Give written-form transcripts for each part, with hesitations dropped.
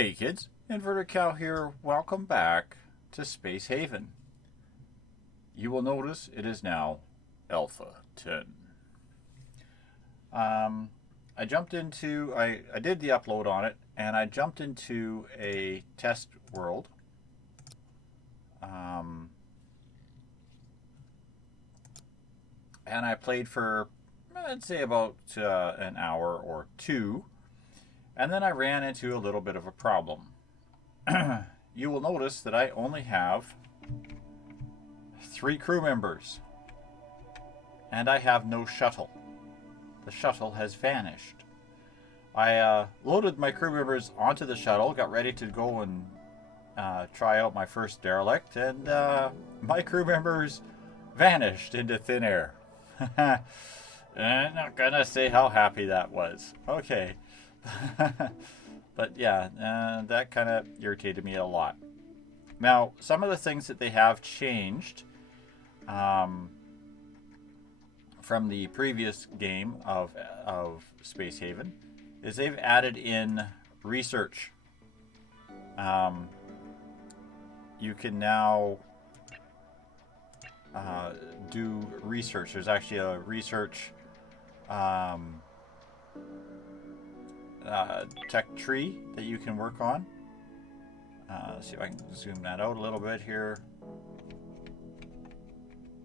Hey kids, Inverted Cow here. Welcome back to Space Haven. You will notice it is now Alpha 10. I jumped into, I did the upload on it, and I jumped into a test world. And I played for, I'd say about an hour or two. And then I ran into a little bit of a problem. You will notice that I only have 3 crew members. And I have no shuttle. The shuttle has vanished. I loaded my crew members onto the shuttle, got ready to go and try out my first derelict, and my crew members vanished into thin air. I'm not gonna say how happy that was. Okay. But yeah, that kind of irritated me a lot. Now, some of the things that they have changed from the previous game of Space Haven is they've added in research. You can now do research. There's actually a research tech tree that you can work on. Let's see if I can zoom that out a little bit here.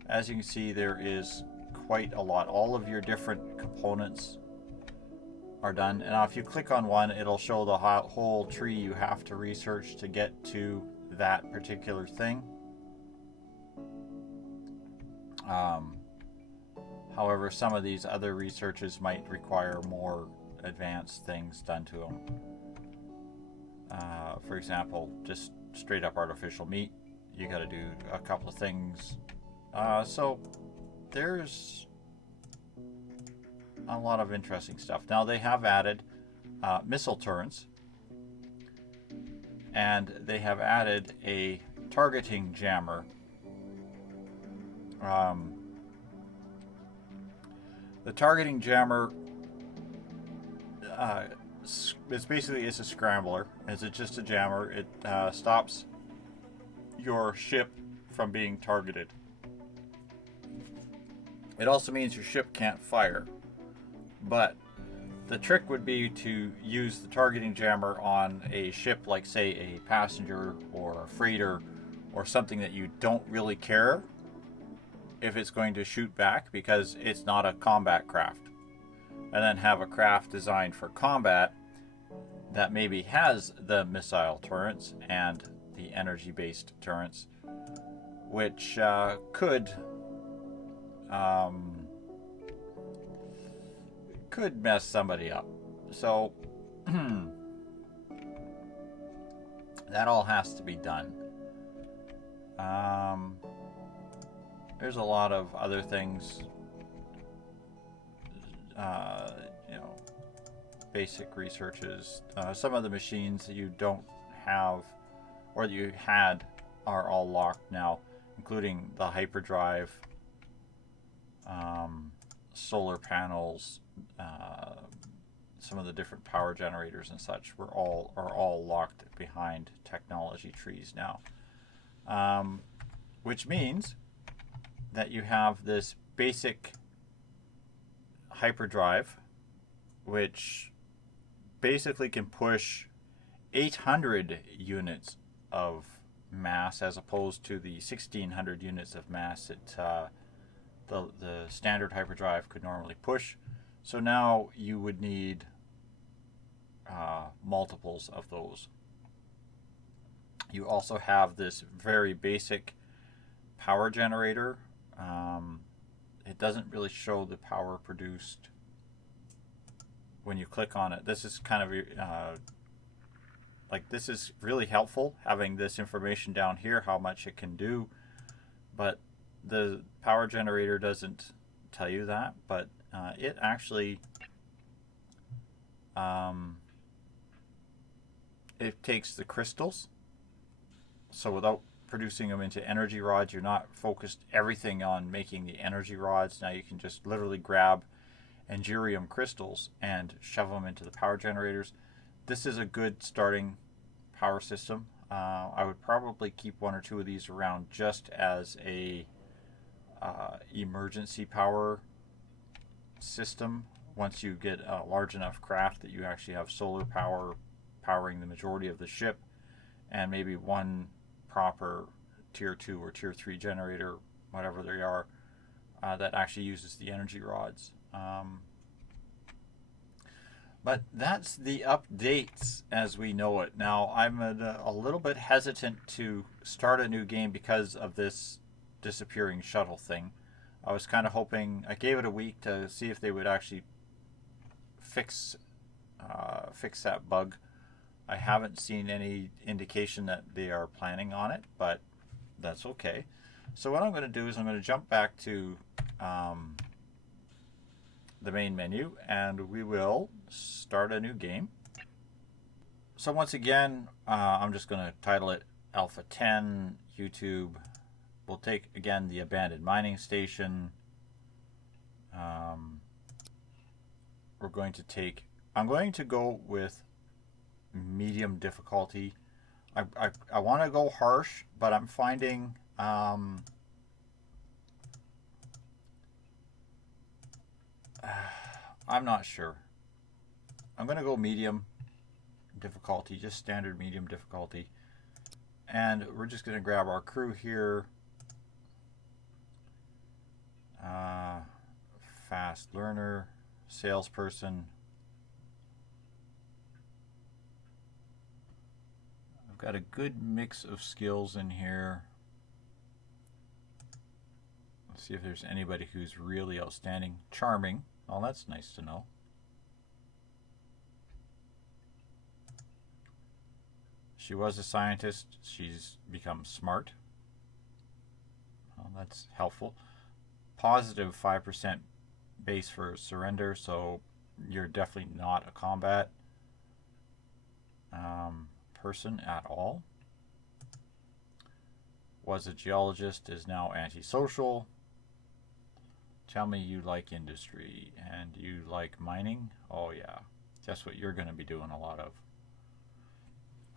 As you can see, there is quite a lot. All of your different components are done. And now if you click on one, it'll show the whole tree you have to research to get to that particular thing. However, some of these other researches might require more advanced things done to them. For example, just straight up artificial meat. You got to do a couple of things. So there's a lot of interesting stuff. Now they have added missile turrets, and they have added a targeting jammer. The targeting jammer it's basically a scrambler. It's just a jammer. It stops your ship from being targeted. It also means your ship can't fire. But the trick would be to use the targeting jammer on a ship like, say, a passenger or a freighter or something that you don't really care if it's going to shoot back because it's not a combat craft. And then have a craft designed for combat that maybe has the missile turrets and the energy-based turrets, which could mess somebody up. So that all has to be done. There's a lot of other things. Basic researches. Some of the machines that you don't have or that you had are all locked now, including the hyperdrive, solar panels, some of the different power generators and such are all locked behind technology trees now, which means that you have this basic hyperdrive, which basically can push 800 units of mass as opposed to the 1600 units of mass that the standard hyperdrive could normally push. So now you would need multiples of those. You also have this very basic power generator. It doesn't really show the power produced when you click on it. This is kind of this is really helpful having this information down here, how much it can do, but the power generator doesn't tell you that. But it actually it takes the crystals, so without producing them into energy rods, you're not focused everything on making the energy rods. Now you can just literally grab Angerium crystals and shove them into the power generators. This is a good starting power system. I would probably keep one or two of these around just as a emergency power system. Once you get a large enough craft that you actually have solar power powering the majority of the ship, and maybe one proper tier 2 or tier 3 generator, whatever they are, that actually uses the energy rods. But that's the updates as we know it. Now, I'm a little bit hesitant to start a new game because of this disappearing shuttle thing. I was kind of hoping, I gave it a week to see if they would actually fix that bug. I haven't seen any indication that they are planning on it, but that's okay. So what I'm going to do is I'm going to jump back to the main menu, and we will start a new game. So once again, I'm just going to title it Alpha 10 YouTube. We'll take again the abandoned mining station. We're going to take, I'm going to go with medium difficulty. I want to go harsh, but I'm finding I'm not sure. I'm going to go medium difficulty, just standard medium difficulty. And we're just going to grab our crew here. Fast learner, salesperson. I've got a good mix of skills in here. Let's see if there's anybody who's really outstanding. Charming. Oh, that's nice to know. She was a scientist. She's become smart. Well, that's helpful. Positive 5% base for surrender, so you're definitely not a combat person at all. Was a geologist, is now antisocial. Tell me you like industry and you like mining. Oh yeah, that's what you're going to be doing a lot of.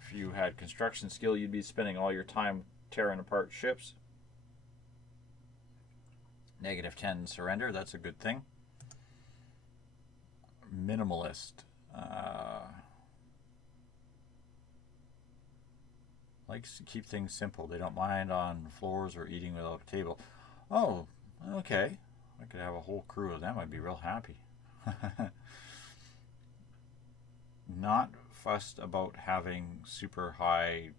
If you had construction skill, you'd be spending all your time tearing apart ships. Negative 10 surrender, that's a good thing. Minimalist. Likes to keep things simple. They don't mind on floors or eating without a table. Oh, okay. I could have a whole crew of them. I'd be real happy. Not fussed about having super high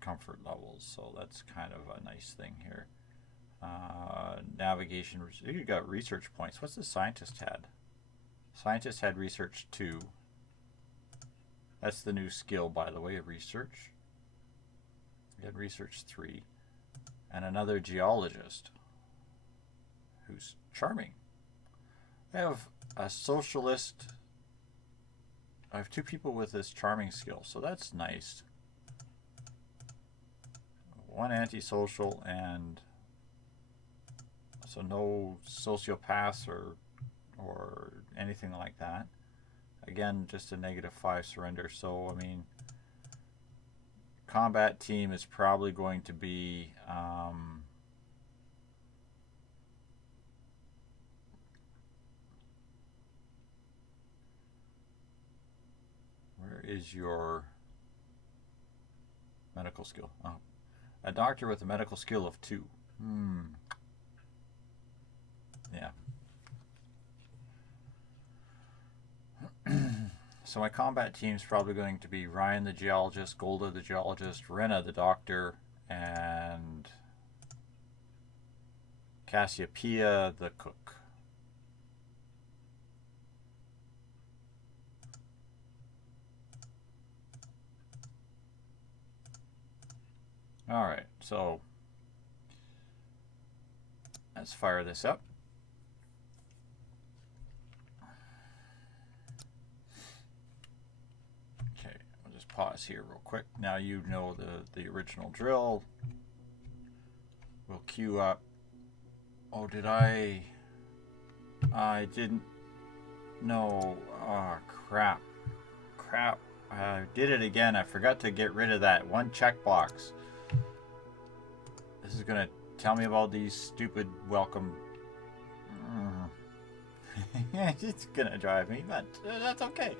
comfort levels, so that's kind of a nice thing here. Navigation. You got research points. What's the scientist had? Scientist had research 2. That's the new skill, by the way, of research. We had research 3. And another geologist who's charming. I have a socialist. I have 2 people with this charming skill, so that's nice. 1 antisocial, and so no sociopaths or anything like that. Again, just a negative 5 surrender. So, I mean, combat team is probably going to be where is your medical skill? Oh, a doctor with a medical skill of 2. Yeah. So my combat team is probably going to be Ryan the geologist, Golda the geologist, Rena the doctor, and Cassiopeia the cook. Alright, so let's fire this up. Pause here real quick. Now you know the original drill. We'll queue up. Oh, did I didn't. No. Oh, crap. I did it again. I forgot to get rid of that one checkbox. This is going to tell me about these stupid welcome. It's going to drive me, but that's okay.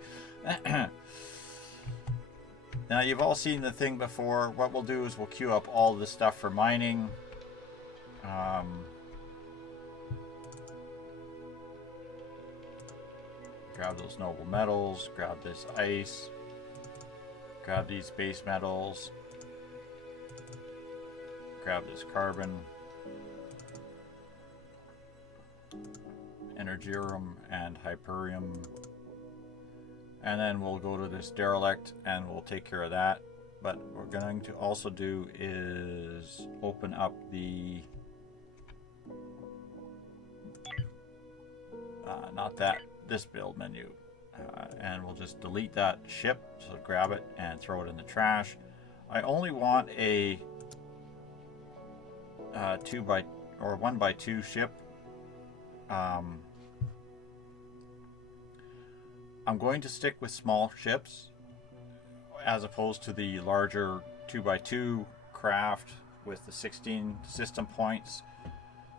Now, you've all seen the thing before. What we'll do is we'll queue up all the stuff for mining. Grab those noble metals, grab this ice, grab these base metals, grab this carbon, energium and hyperium, and then we'll go to this derelict and we'll take care of that. But what we're going to also do is open up the this build menu, and we'll just delete that ship. So grab it and throw it in the trash. I only want a 1x2 ship. I'm going to stick with small ships as opposed to the larger 2x2 craft with the 16 system points.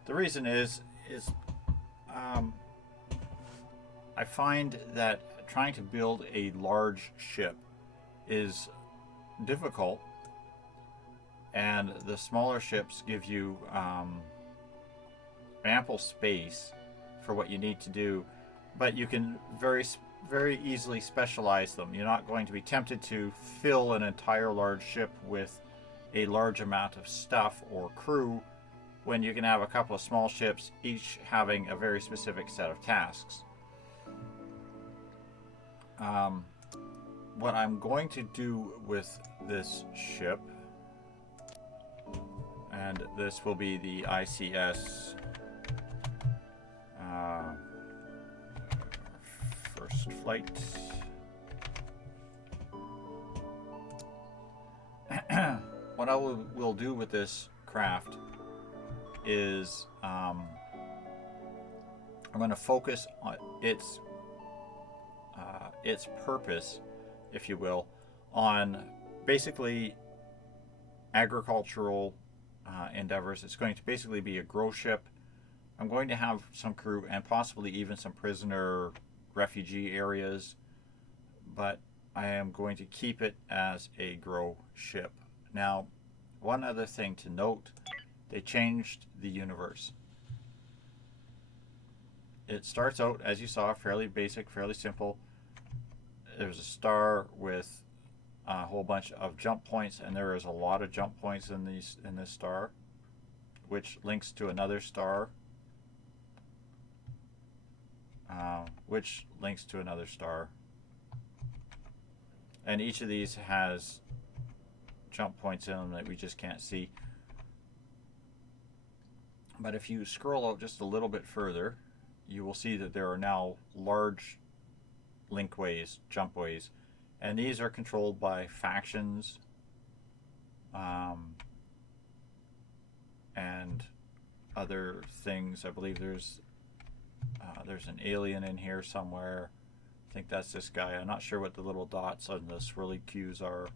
The reason is I find that trying to build a large ship is difficult, and the smaller ships give you ample space for what you need to do, but you can very easily specialize them. You're not going to be tempted to fill an entire large ship with a large amount of stuff or crew when you can have a couple of small ships, each having a very specific set of tasks. What I'm going to do with this ship, and this will be the ICS First Flight. What I will do with this craft is I'm going to focus on its purpose, if you will, on basically agricultural endeavors. It's going to basically be a grow ship. I'm going to have some crew and possibly even some prisoner refugee areas, but I am going to keep it as a grow ship. Now, one other thing to note, they changed the universe. It starts out, as you saw, fairly basic, fairly simple. There's a star with a whole bunch of jump points, and there is a lot of jump points in this star, which links to another star, which links to another star. And each of these has jump points in them that we just can't see. But if you scroll out just a little bit further, you will see that there are now large linkways, jumpways, and these are controlled by factions and other things. I believe there's an alien in here somewhere. I think that's this guy. I'm not sure what the little dots on the swirly cues are.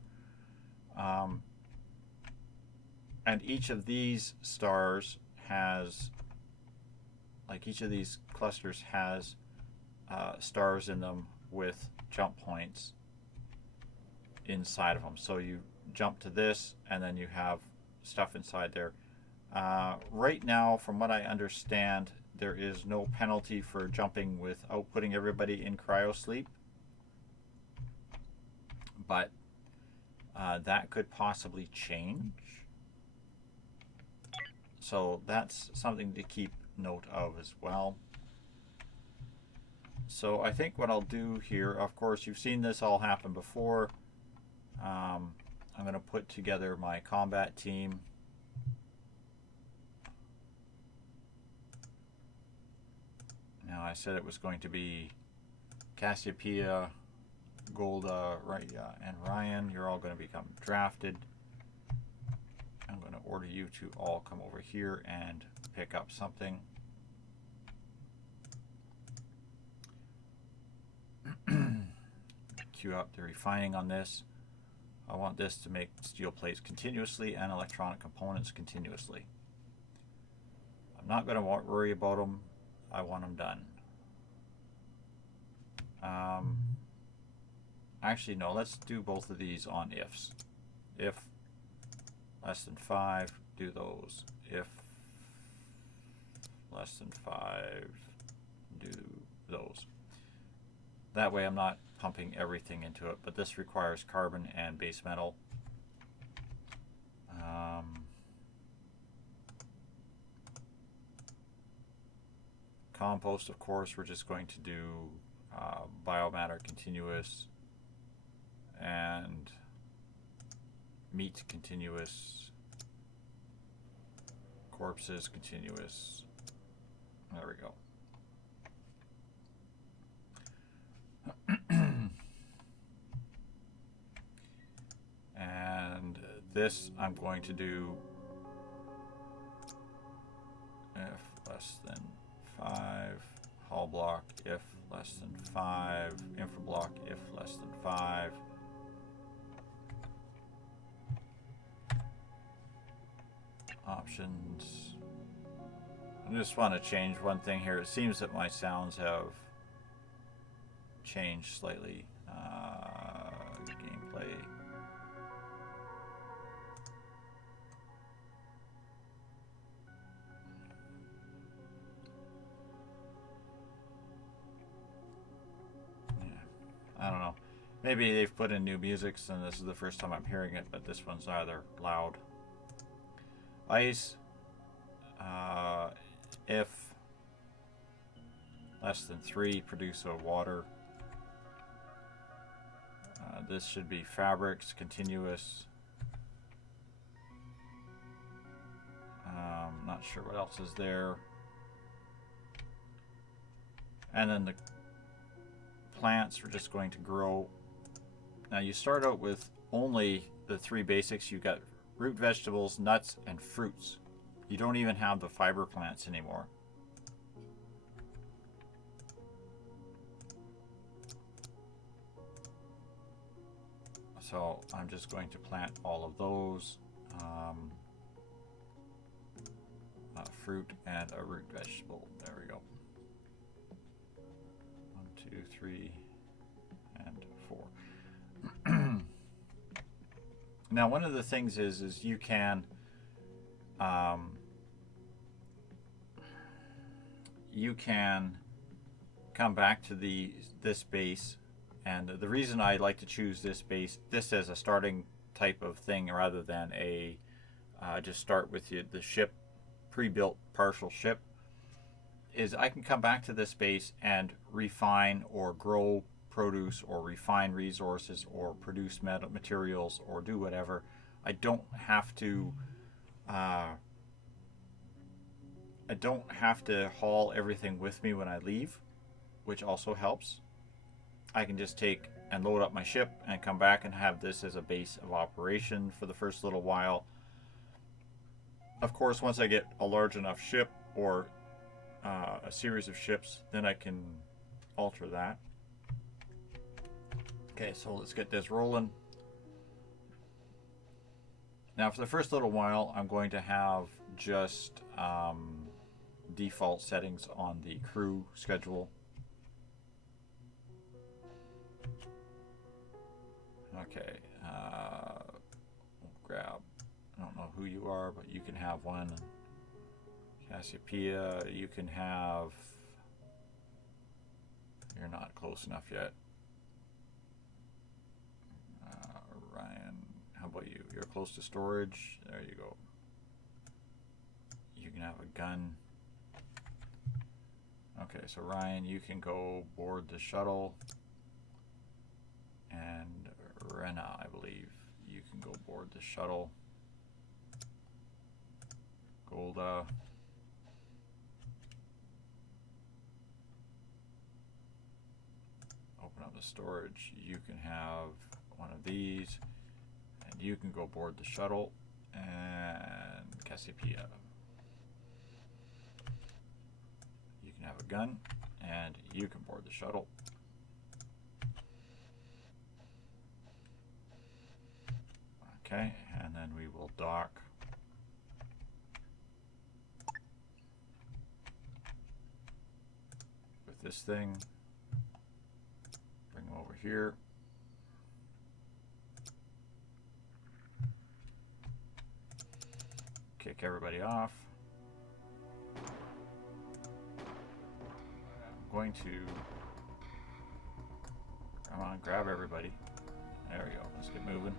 And each of these stars has, like each of these clusters has stars in them with jump points inside of them. So you jump to this and then you have stuff inside there. Right now, from what I understand, there is no penalty for jumping without putting everybody in cryo sleep, but that could possibly change. So that's something to keep note of as well. So I think what I'll do here, of course, you've seen this all happen before. I'm going to put together my combat team. Now, I said it was going to be Cassiopeia, Golda, and Ryan. You're all going to become drafted. I'm going to order you to all come over here and pick up something. queue up the refining on this. I want this to make steel plates continuously and electronic components continuously. I'm not going to worry about them. I want them done. Actually, no, let's do both of these on ifs. If less than 5, do those. If less than 5, do those. That way I'm not pumping everything into it, but this requires carbon and base metal. Compost, of course, we're just going to do biomatter continuous and meat continuous, corpses continuous. There we go. And this I'm going to do if less than 5, hull block if less than 5, infra block if less than 5. Options. I just want to change one thing here. It seems that my sounds have changed slightly. Gameplay. Yeah, I don't know. Maybe they've put in new music and this is the first time I'm hearing it, but this one's either loud. Ice. If less than 3, produce a water. This should be fabrics, continuous. Not sure what else is there. And then the plants are just going to grow. Now you start out with only the 3 basics. You've got root vegetables, nuts, and fruits. You don't even have the fiber plants anymore. So I'm just going to plant all of those. A fruit and a root vegetable. There we go. 1, 2, 3, and 4. Now, one of the things is you can come back to this base, and the reason I like to choose this as a starting type of thing rather than a just start with the ship, pre-built partial ship, is I can come back to this base and refine or grow produce or refine resources or produce materials or do whatever. I don't have to haul everything with me when I leave, which also helps. I can just take and load up my ship and come back and have this as a base of operation for the first little while. Of course, once I get a large enough ship or a series of ships, then I can alter that. Okay, so let's get this rolling. Now for the first little while, I'm going to have just default settings on the crew schedule. Okay, we'll grab, I don't know who you are, but you can have one. Cassiopeia, you can have, you're not close enough yet. Ryan, how about you? You're close to storage. There you go. You can have a gun. Okay, so Ryan, you can go board the shuttle. And Rena, I believe, you can go board the shuttle. Golda. Open up the storage. You can have one of these. And you can go board the shuttle. And Cassiopeia. You can have a gun. And you can board the shuttle. Okay, and then we will dock with this thing. Bring them over here. Kick everybody off. I'm going to, come on, grab everybody. There we go. Let's get moving.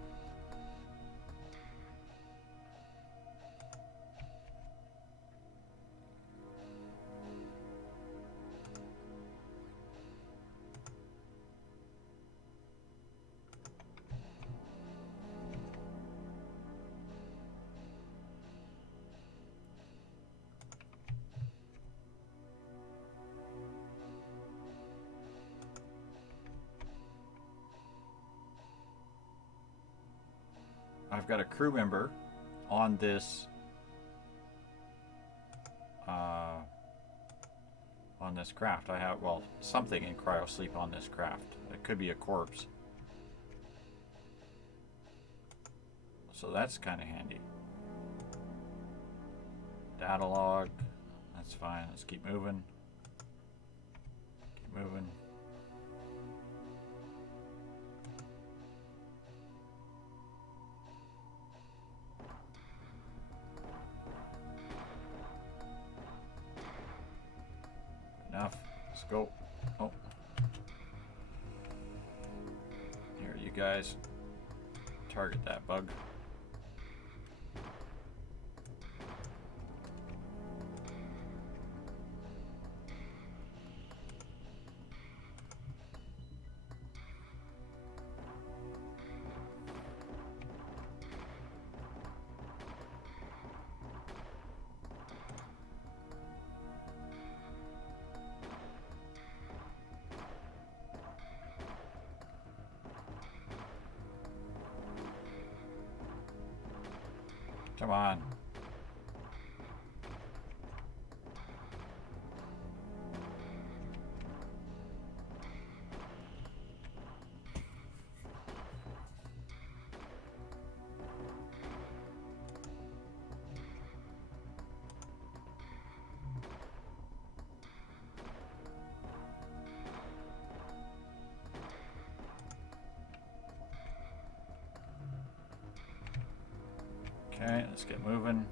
I've got a crew member on this craft. I have, well, something in cryo sleep on this craft. It could be a corpse. So that's kind of handy. Data log. That's fine. Let's keep moving. Keep moving. Enough. Let's go. Oh. Here, you guys. Target that bug. Come on. Okay, let's get moving.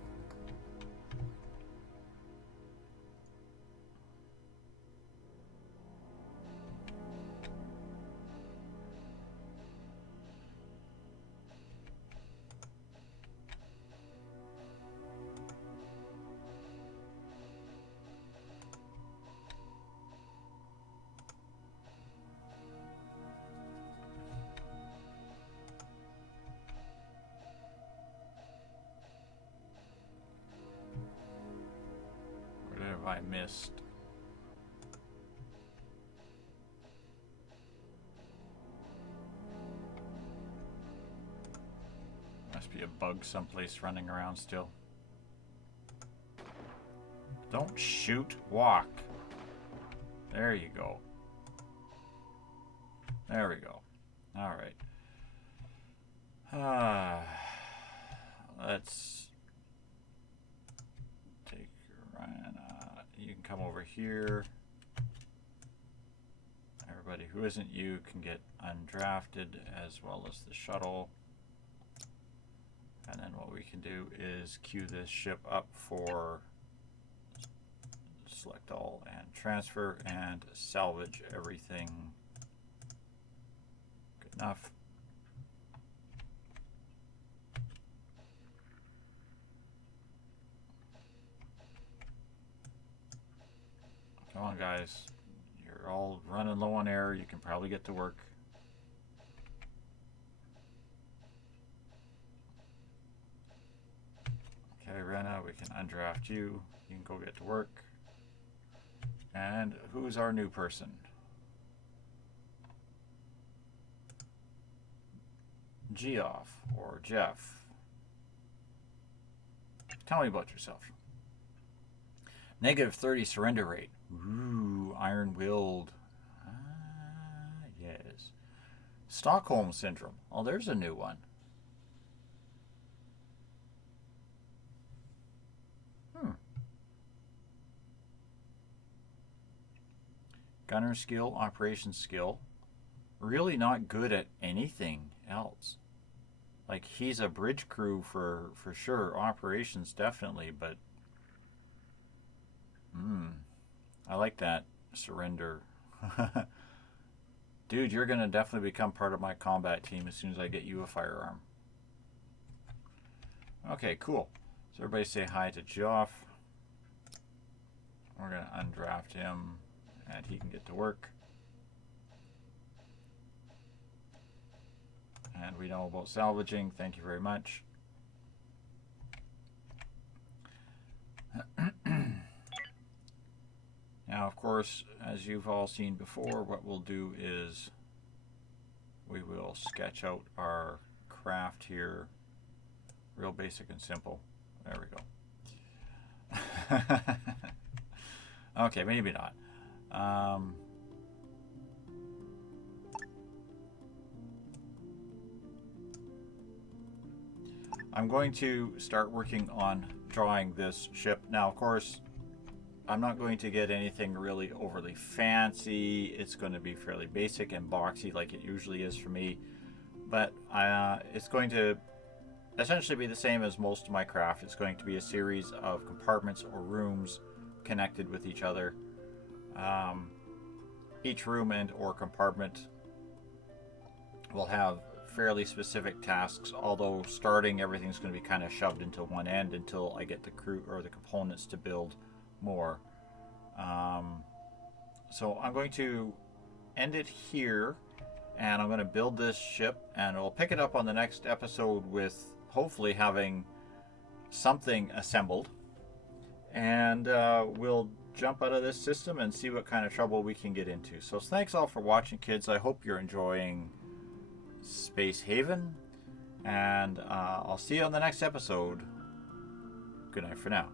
I missed. Must be a bug someplace running around still. Don't shoot, walk. There you go. There we go. All right. Let's take Ryan. You can come over here. Everybody who isn't you can get undrafted, as well as the shuttle. And then what we can do is queue this ship up for select all and transfer and salvage everything. Good enough. Come on, guys. You're all running low on air. You can probably get to work. Okay, Rena, we can undraft you. You can go get to work. And who's our new person? Geoff or Jeff. Tell me about yourself. -30 surrender rate. Ooh, iron-willed. Ah, yes. Stockholm Syndrome. Oh, there's a new one. Gunner skill, operations skill. Really not good at anything else. Like, he's a bridge crew for sure. Operations, definitely, but... I like that. Surrender. Dude, you're going to definitely become part of my combat team as soon as I get you a firearm. Okay, cool. So everybody say hi to Joff. We're going to undraft him, and he can get to work. And we know about salvaging. Thank you very much. Now, of course, as you've all seen before, what we'll do is we will sketch out our craft here. Real basic and simple. There we go. Okay, maybe not. I'm going to start working on drawing this ship. Now, of course, I'm not going to get anything really overly fancy. It's going to be fairly basic and boxy like it usually is for me. But it's going to essentially be the same as most of my craft. It's going to be a series of compartments or rooms connected with each other. Each room and or compartment will have fairly specific tasks, although starting everything's going to be kind of shoved into one end until I get the crew or the components to build more. So I'm going to end it here, and I'm going to build this ship, and we'll pick it up on the next episode with hopefully having something assembled, and we'll jump out of this system and see what kind of trouble we can get into. So thanks all for watching, kids. I hope you're enjoying Space Haven, and I'll see you on the next episode. Good night for now.